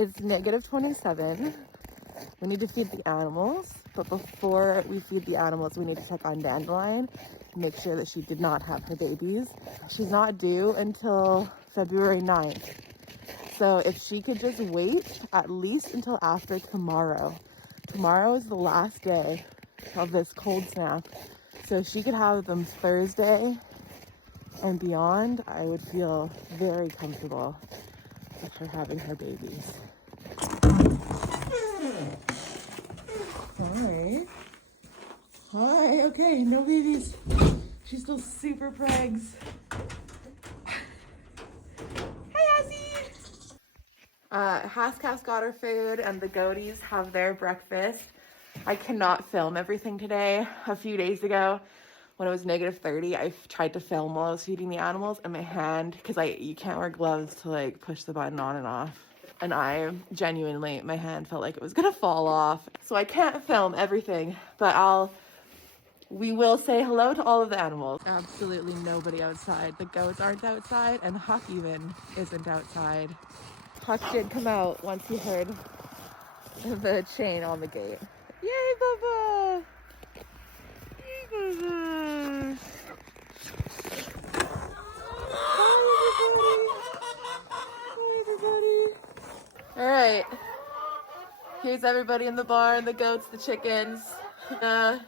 It's negative 27. We need to feed the animals, but before we feed the animals, we need to check on Dandelion, make sure that she did not have her babies. She's not due until February 9th. So if she could just wait at least until after tomorrow. Tomorrow is the last day of this cold snap. So if she could have them Thursday and beyond, I would feel very comfortable with her having her babies. Hi. Hi. Okay, no babies. She's still super pregs. Hi, Azzy. Haskell's got her food and the goaties have their breakfast. I cannot film everything today. A few days ago, when it was negative 30, I tried to film while I was feeding the animals, and my hand, because you can't wear gloves to like push the button on and off. And I genuinely, my hand felt like it was gonna fall off. So I can't film everything, but we will say hello to all of the animals. Absolutely nobody outside. The goats aren't outside, and Huck even isn't outside. Huck did come out once he heard the chain on the gate. Yay, Bubba! Yay, Bubba! Hi, everybody! All right, here's everybody in the barn, the goats, the chickens. I'm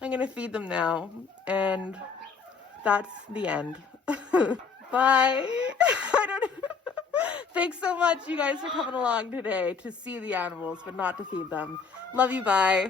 gonna feed them now, and that's the end. Bye. I don't know. Thanks so much, you guys, for coming along today to see the animals, but not to feed them. Love you, bye.